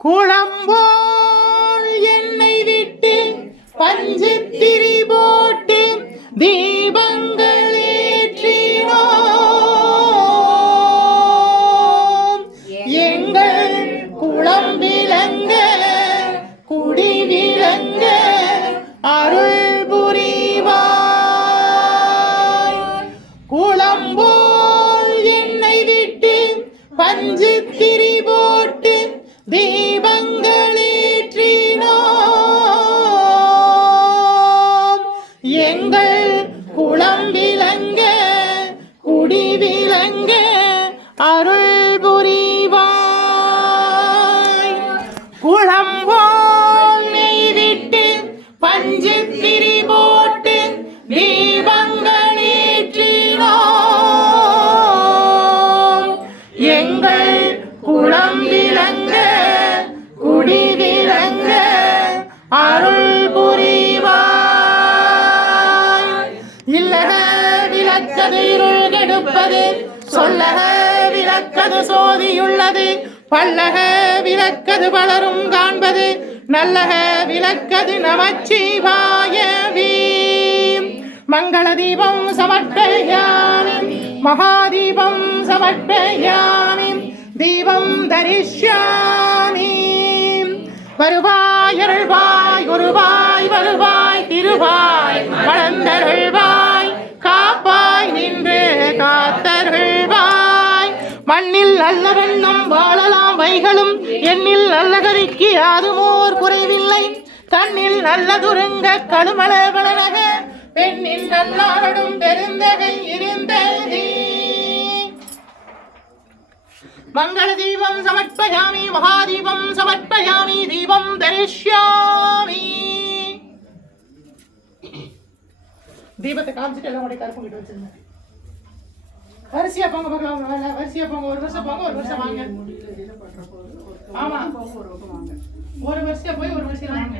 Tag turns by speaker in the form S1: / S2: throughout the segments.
S1: குளம்போல் என்னை விட்டு பஞ்சு திரி போட்டு தீ குளம்போல் நெய்திட்டு பஞ்சு திரி போட்டு தீபங்களேற்றினோம் எங்கள் குளம் விளங்க குடி விளங்க அருள் புரிவாய். இல்லக விளக்கது இருள் கெடுப்பது சொல்லக விளக்கது சோதியுள்ளது பல்லக விளக்கது பலரும் காண்பது நல்லக விளக்கது நமச்சிவாயவே மங்கள தீபம் சமர்ப்பயாமி மகாதீபம் சமர்ப்பயாமி தீபம் தரிஷ்யாமி. வருவாய் அருள்வாய் குருவாய் வருவாய் திருவாய். மண்ணில் நல்ல வெண்ணம் வாழலாம் வைகளும் எண்ணில் நல்ல கறிக்கு ஓர் குறைவில்லை. கண்ணில் நல்ல துருங்க கடுமல வளரக பெண்ணில் நல்லாரடும் பெருந்தகை இருந்ததே. மங்கள தீபம் சமர்ப்பயாமி மகாதீபம் சமர்ப்பயாமி தீபம் தரிஷ்யாமி. தீபத்தை காமிச்சிட்டு எல்லாம் உடைய கருப்பு கிட்ட வச்சிருந்தேன். வரிசையா போங்க பார்க்கலாம் வேலை வரிசையா போங்க. ஒரு வருஷம் போங்க ஒரு வருஷம் வாங்க. ஆமா. ஒரு வருஷம் போய் ஒரு வருஷம் வாங்க.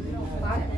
S1: தீபத்தை கொண்டே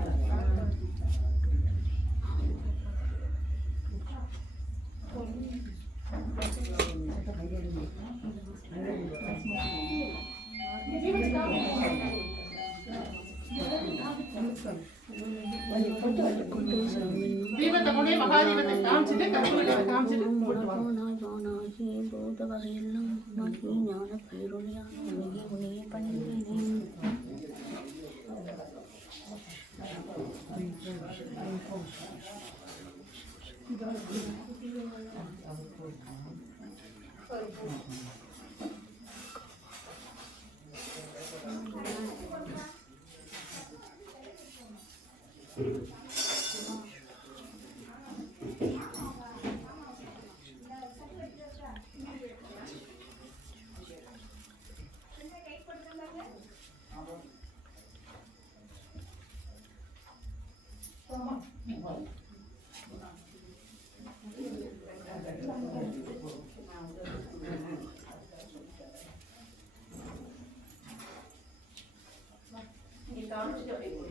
S1: மகாதீபத்தை காமிச்சிட்டு கருப்பு கிட்ட காமிச்சிட்டு போட்டு வாங்க
S2: போனாய் வானாகி போத வகையெல்லாம் அப்படியே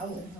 S2: I would.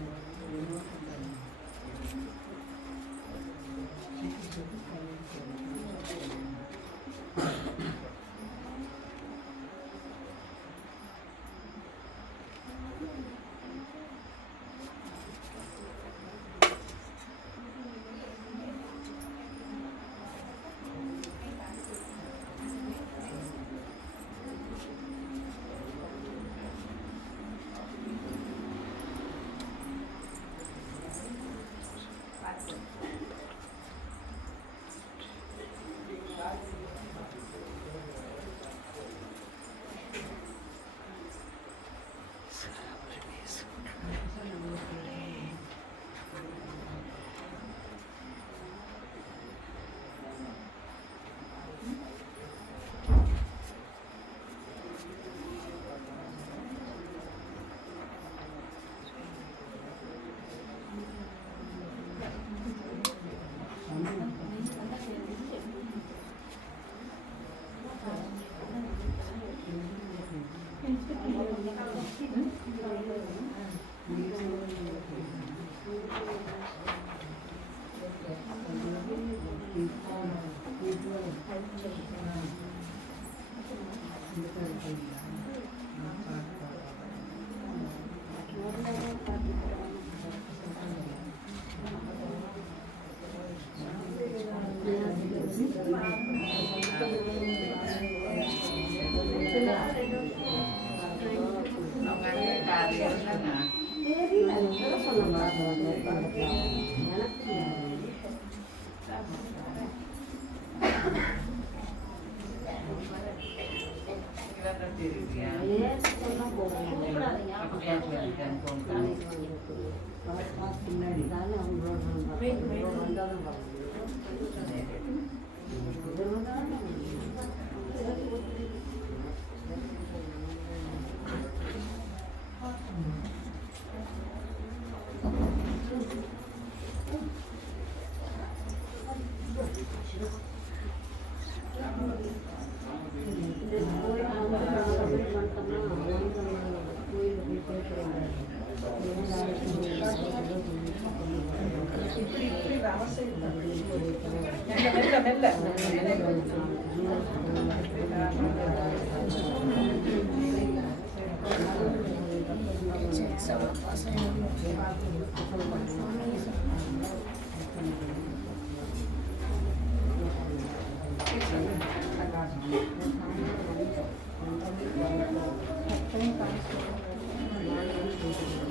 S2: பின்னாடி தானே அவங்க மெல்ல Thank you.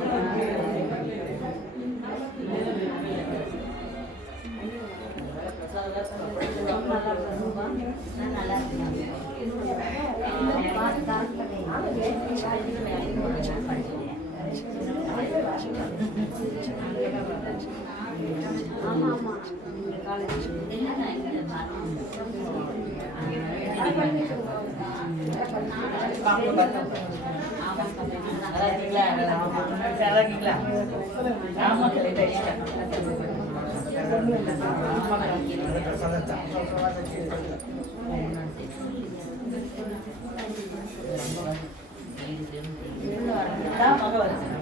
S2: மகவரசன்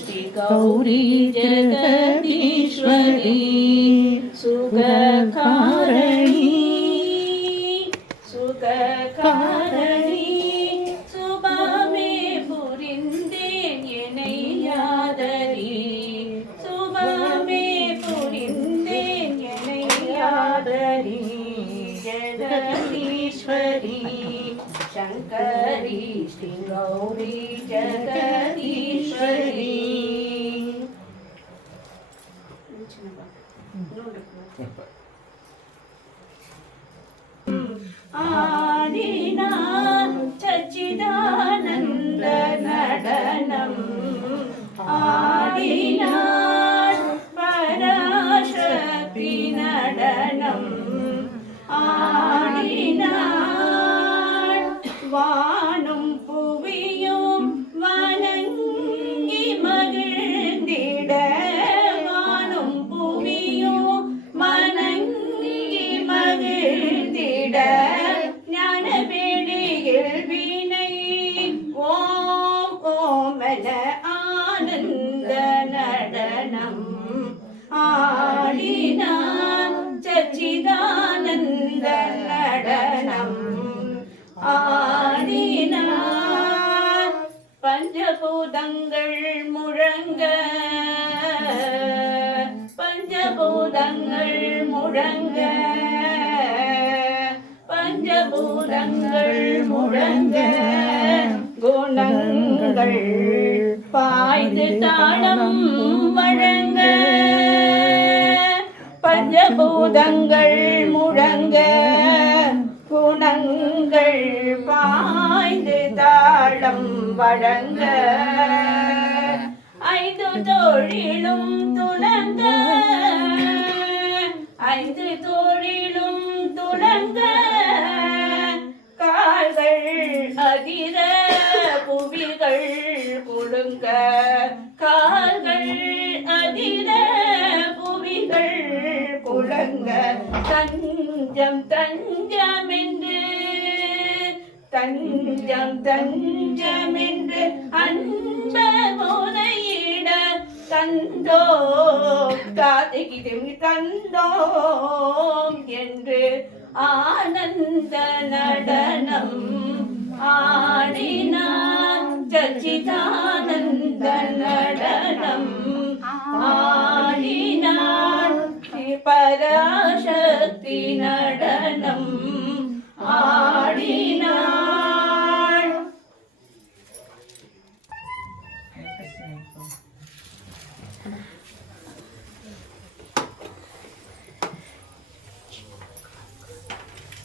S2: श्री गौरी जगदीश्वरी सुखा Amen. பஞ்சபூதங்கள் முழங்க. பஞ்சபூதங்கள் முழங்க. பஞ்சபூதங்கள் முழங்க. குணங்கள் பாய்ந்து தாளம் வழங்க. பஞ்சபூதங்கள் முழங்க. குணங்கள் பாய்ந்து தாளம் வழங்க. தொழிலும் துணங்க. ஐந்து தொழிலும் துணங்க. கால்கள் அதிர புவிகள் குலுங்க கால்கள் அதிர புவிகள் குலங்க தஞ்சம் தஞ்சம் என்று. தஞ்சம் தஞ்சம் தந்தோ காதைகிதும் தந்தோம் என்று ஆனந்த நடனம் ஆடினான் சச்சிதானந்த நடனம் ஆடினான் பராசக்தி நடனம்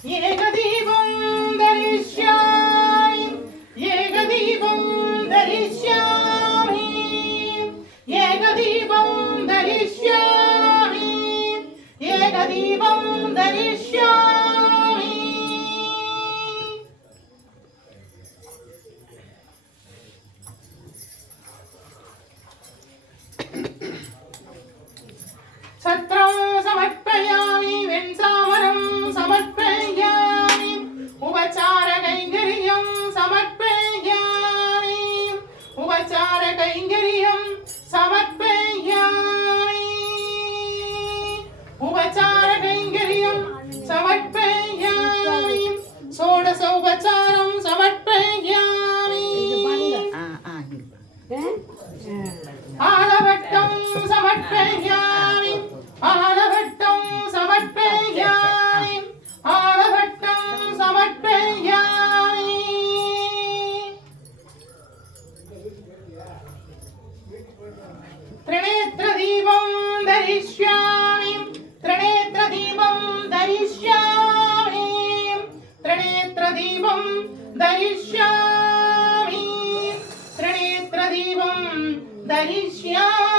S1: ஏகதீபம் தரிஷ்யாமி da região.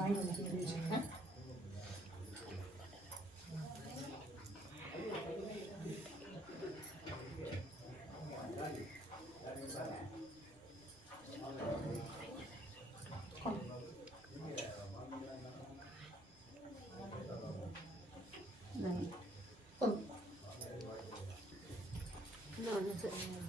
S1: Hãy subscribe không bỏ lỡ những video hấp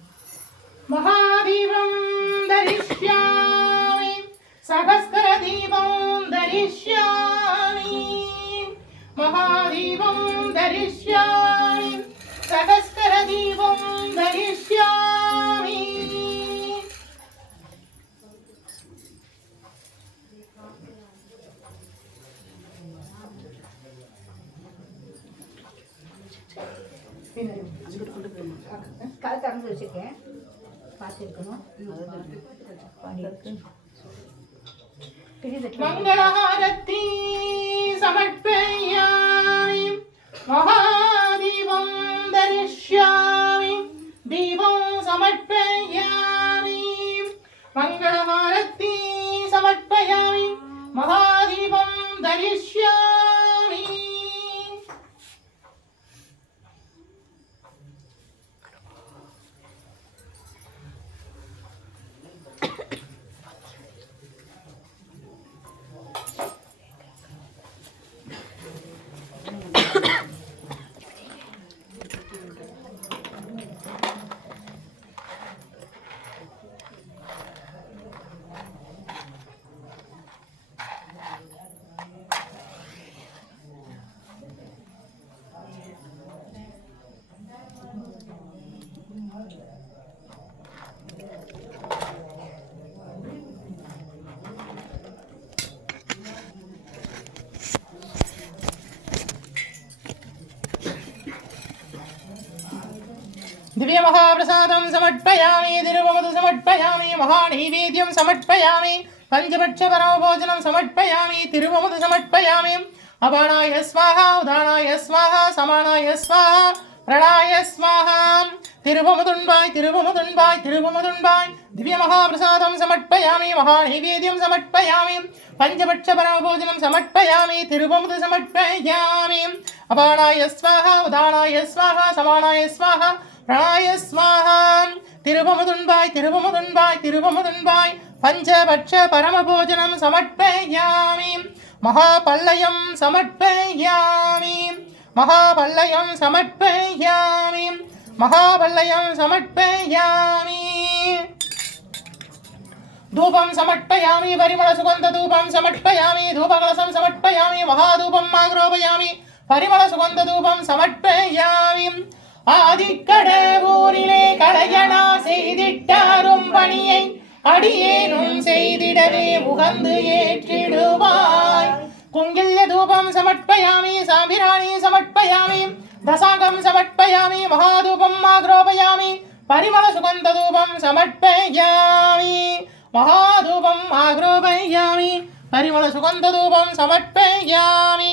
S1: மங்களஹாரத்தி சமர்ப்பயாமி மகாதீபம் தரிஷ்யாமி தீபம் சமர்ப்பயாமி மங்களஹாரத்தி சமர்ப்பயாமி மகாதீபம் தரிஷ்யாமி दिव्यमहाप्रसादं समर्पयामि तिरुवमधु समर्पयामि महानैवेद्यं समर्पयामि पञ्चपक्षपरमभोजनं समर्पयामि तिरुवमधु समर्पयामि अपानाय स्वाहा उदानाय स्वाहा समानाय स्वाहा प्रणाय स्वाहा तिरुवमदुण्बाय् तिरुवमदुण्बाय् तिरुवमदुण्बाय् दिव्यमहाप्रसादं समर्पयामि महानैवेद्यं समर्पयामि पञ्चपक्षपरमभोजनं समर्पयामि तिरुवमधु समर्पयामि अपानाय स्वाहा उदानाय स्वाहा समानाय स्वाहा சமானாய ஸ்வாஹா பிரணாய ஸ்வாஹா திருபமுதுண்பாய் திருபமுதுண்பாய் திருபமுதுண்பாய் பஞ்சபட்ச பரமபோஜனம் சமர்ப்பயாமி மகாபல்லயம் சமர்ப்பயாமி மகாபல்லயம் சமர்ப்பயாமி மகாபல்லயம் சமர்ப்பயாமி धूपं समर्पयामि परिमलसुगन्धधूपं समर्पयामि धूपकलशं समर्पयामि महाधूपम् आग्रोपयामि परिमलसुगन्धधूपं समर्पयामि ஆதிக்கடவுரிலே கலையனா செய்திட்டாரும் பணியை அடியேனும் செய்திடவே உகந்து ஏற்றிடுவாய். குங்கில்ய தூபம் சமர்ப்பயாமி சாம்பிராணி சமர்ப்பயாமி தசாங்கம் சமர்ப்பயாமி மகாதூபம் மாத்ரோபயாமி பரிமள சுகந்த தூபம் சமர்ப்பயாமி மகாதூபம் ஆக்ரோபயாமி பரிமள சுகந்த தூபம் சமர்ப்பயாமி.